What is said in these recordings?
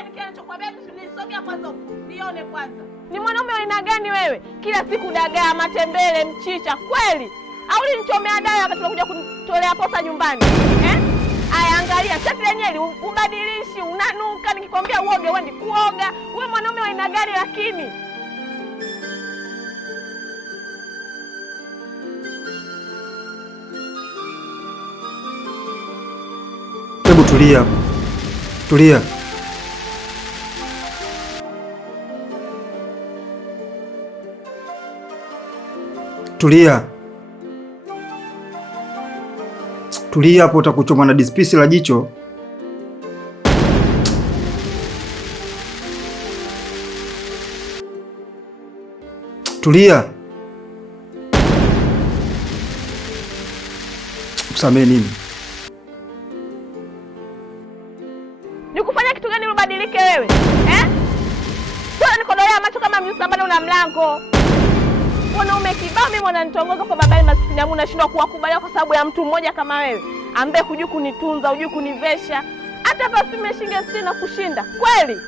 Yaani kile nilichokuambia tunisogea kwanza. Nione kwanza. Ni mwanaume wa aina gani wewe? Kila siku dagaa, matembele, mchicha, kweli? Au ulinichomea dawa wakati unakuja kunitolea posa nyumbani? Aya, angalia, shati lenyewe ubadilishi, unanuka, nikikwambia uoge wewe kuoga. Wewe mwanaume wa aina gani lakini? Hebu tulia hapo. Tulia. Tulia. Tulia hapo, utakuchoma na dispisi la jicho. Tulia. Kusamee nini? Nikufanya kitu gani ubadilike wewe? Sasa nikodolea macho kama msambana una mlango. Mwanaume kibao mimi wananitongoza kwa babai maskini yangu, nashindwa kuwakubalia kwa sababu ya mtu mmoja kama wewe. Ambaye hujui kunitunza, hujui kunivesha. Hata basi nimeshinda sina kushinda. Kweli?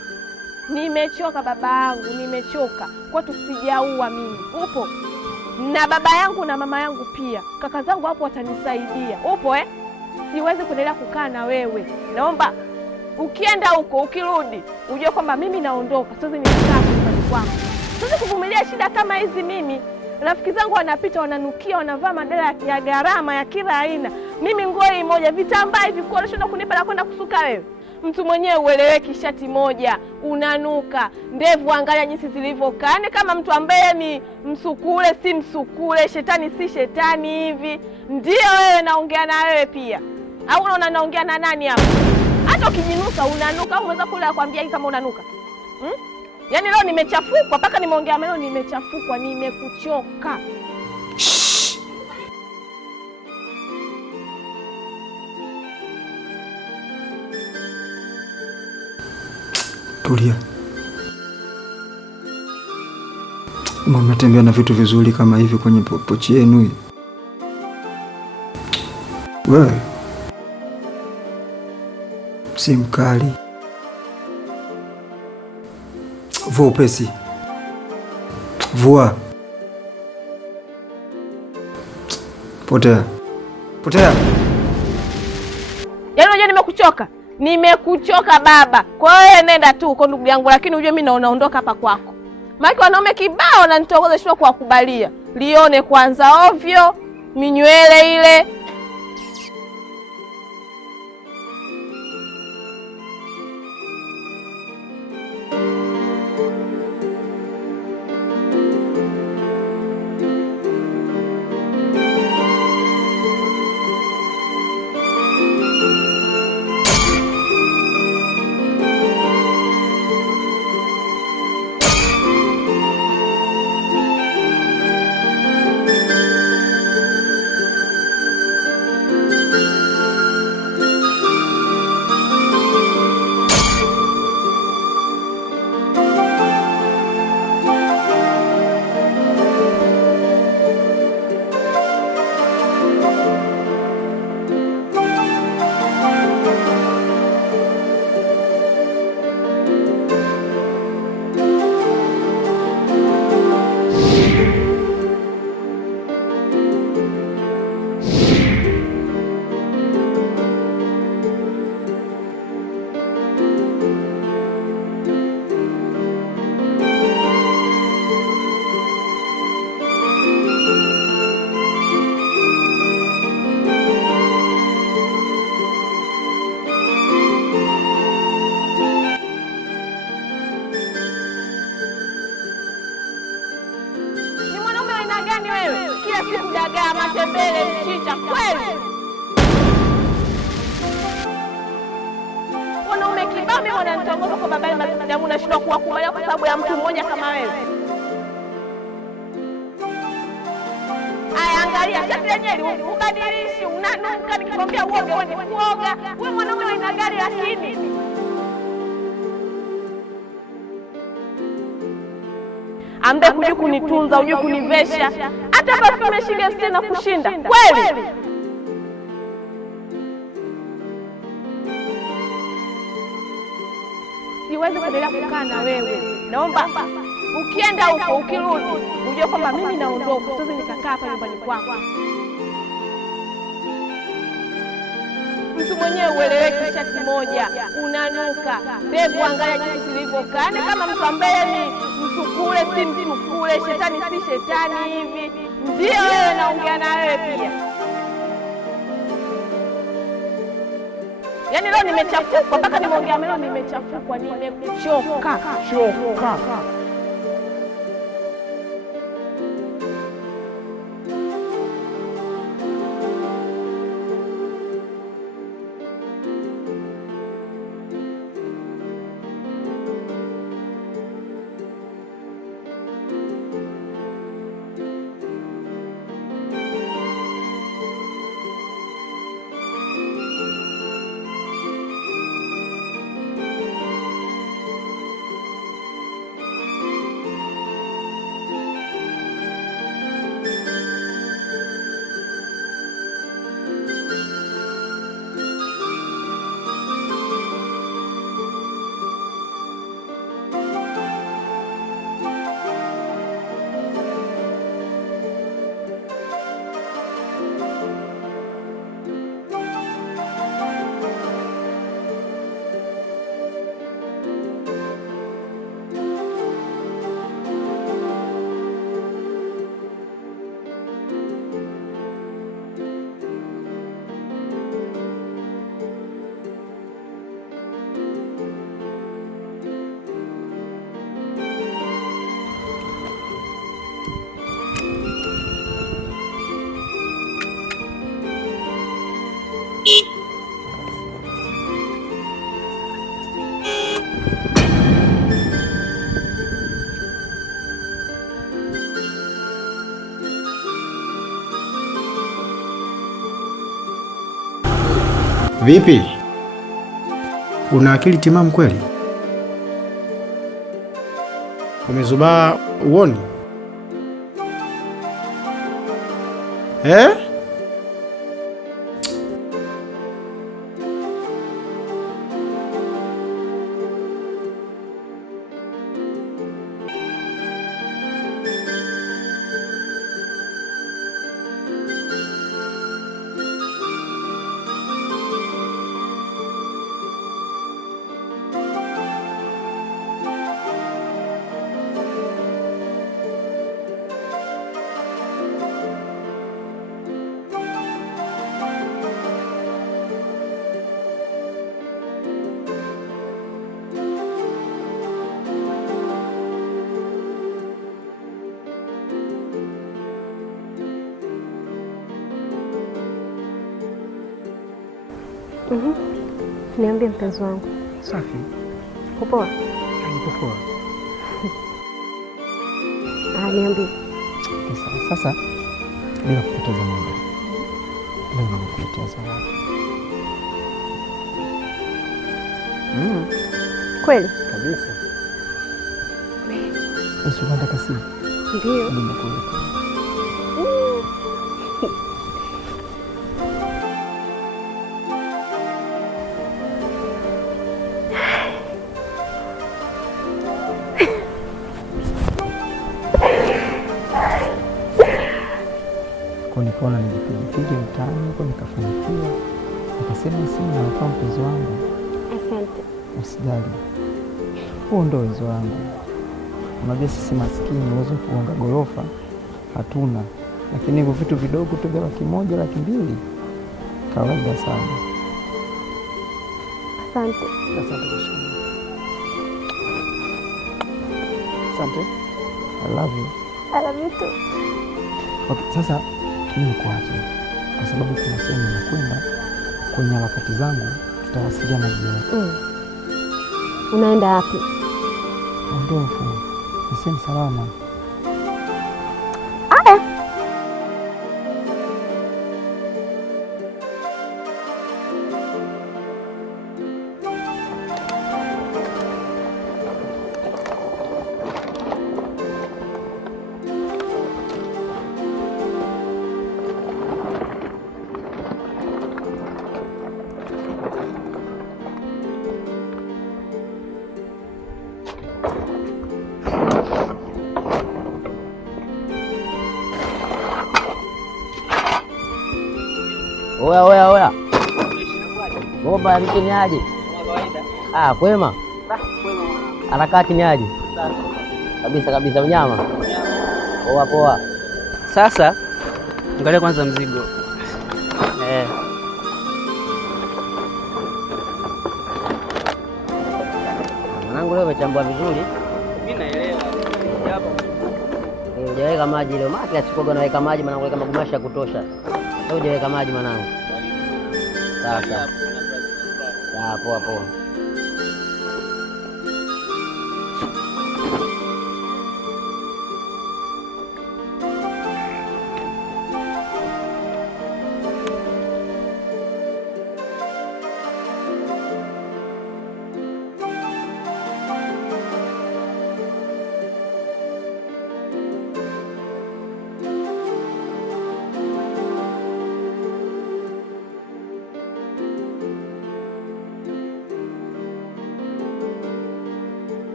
Nimechoka babangu, nimechoka. Kwa tusijaua mimi. Upo? Na baba yangu na mama yangu pia. Kaka zangu hapo watanisaidia. Upo Siwezi kuendelea kukaa na wewe. Naomba ukienda huko, ukirudi, ujue kwamba mimi naondoka. Siwezi nikakaa nyumbani kwangu. Siwezi kuvumilia shida kama hizi mimi. Rafiki zangu wanapita, wananukia, wanavaa madera ya gharama ya kila aina. Mimi nguo hii moja, vitambaa hivi kwa unashinda kunipa na kwenda kusuka wewe. Mtu mwenyewe ueleweki, shati moja, unanuka, ndevu angalia jinsi zilivyokaa. Ni kama mtu ambaye ni msukule si msukule, shetani si shetani hivi. Ndio wewe naongea na wewe pia. Au unaona naongea na nani hapo? Hata ukijinuka unanuka, au unaweza kula kwambia kama unanuka. Yaani leo nimechafukwa, mpaka nimeongea leo nimechafukwa, nimekuchoka. Tulia. Mnatembea na vitu vizuri kama hivi kwenye pochi yenu. Wewe si mkali. Vua upesi. Vua. Potea. Potea. Yaani unajua nimekuchoka. Nimekuchoka baba. Kwa hiyo nenda tu uko ndugu yangu, lakini unajua mimi naondoka hapa kwako. Maana wanaume kibao wananitongoza shida kuwakubalia. Lione kwanza ovyo, minywele ile. dagaa, matembele, mchicha, kweli. Wanaume kibao mimi wananitongoza kwa babali madamu, nashindwa kuwakubalia kwa sababu ya mtu mmoja kama wewe. Aya, angalia shati lenyewe ubadilishi, unanuka, nikikwambia uoge wewe ni kuoga. Wewe mwanaume wa aina gani lakini? Ambe hujui kunitunza, hujui kunivesha. Hata basi umeshinda tena kushinda. Kweli? siwezi kuendelea kukaa na wewe. Naomba ukienda huko ukirudi ujue kwamba mimi naondoka, siwezi nikakaa hapa nyumbani kwako. Mtu mwenyewe ueleweke shati moja, unanuka. Hebu angalia jinsi zilivyokaa. Ni kama mtu ambaye ni msukule si msukule, shetani si shetani hivi. Ndio wewe naongea na wewe pia. Yaani leo nimechafuka mpaka nimeongea leo nimechafuka, nimechoka. Vipi? Una akili timamu kweli? Umezubaa uoni? Niambie mpenzi wangu. Safi. Uko poa? Niko poa. Niambie. Sasa bila kupoteza muda, leo nakuletea zawadi. Kweli? Kabisa. Unataka simu? Ndio. Nimekuletea. Nikaona nijipige mtaani huko, nikafanikiwa, nikasema simu nakupa mpenzi wangu. Asante. Usijali, huo ndio uwezo wangu. Unajua sisi maskini uwezo kuonga gorofa hatuna, lakini hivyo vitu vidogo tu vya 100, 200 kawaida sana. Asante. Asante kwa shukuru. Asante. I love you. I love you too. Okay, sasa mimi kuache kwa sababu kuna sehemu nakwenda kwenye harakati zangu, tutawasiliana jioni. Unaenda wapi? Ondofu. Ni sehemu salama. Oya. Bomba ni aje? Kwema. Harakati ni aje? Kabisa mnyama. Poa. Sasa angalia kwanza mzigo. Mwanangu leo umechambua vizuri. Mimi naelewa. Hujaweka maji leo. Maana kila siku naweka maji mwanangu, weka magumasha ya kutosha. Leo hujaweka maji mwanangu. Sawa. Poa.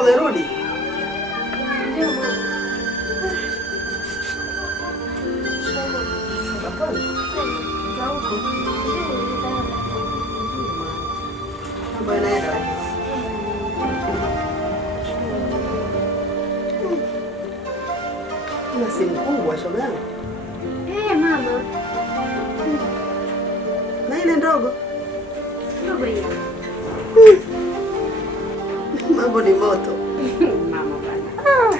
Umerudi? Una simu kubwa shoga yangu. Mama. Na ile ndogo? Ndogo hiyo. Mambo ni moto. Mama bana.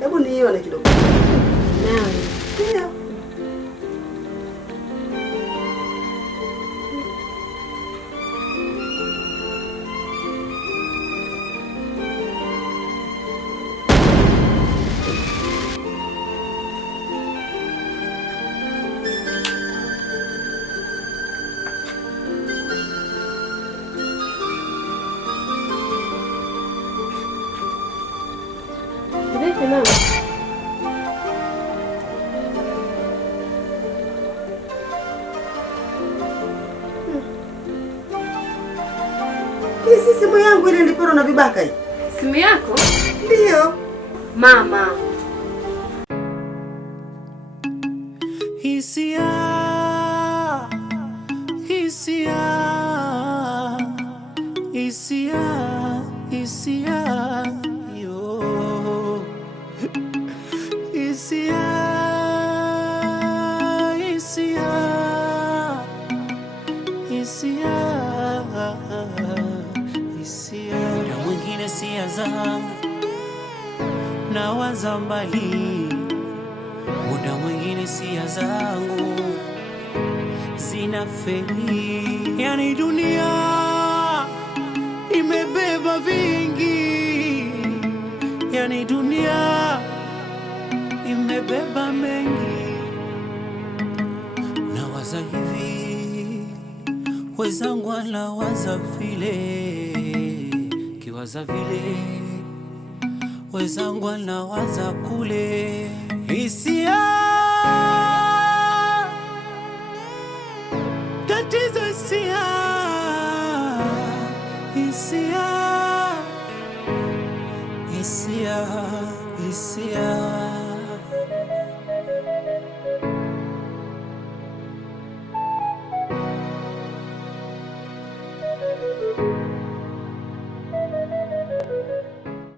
Hebu nione kidogo. Nawe. Ndio. Vipi mama? Hii si simu yangu ile nilipewa na vibaka hii. Simu yako? Ndio. Mama. Hisia yo. Hisia. Na mwingine sia zangu nawaza mbali, muda mwingine sia zangu zinafeli. Yani dunia imebeba vingi, yani dunia imebeba mengi. Nawaza hivi, wezangu wanawaza vile, kiwaza vile wezangu wanawaza kule. Hisia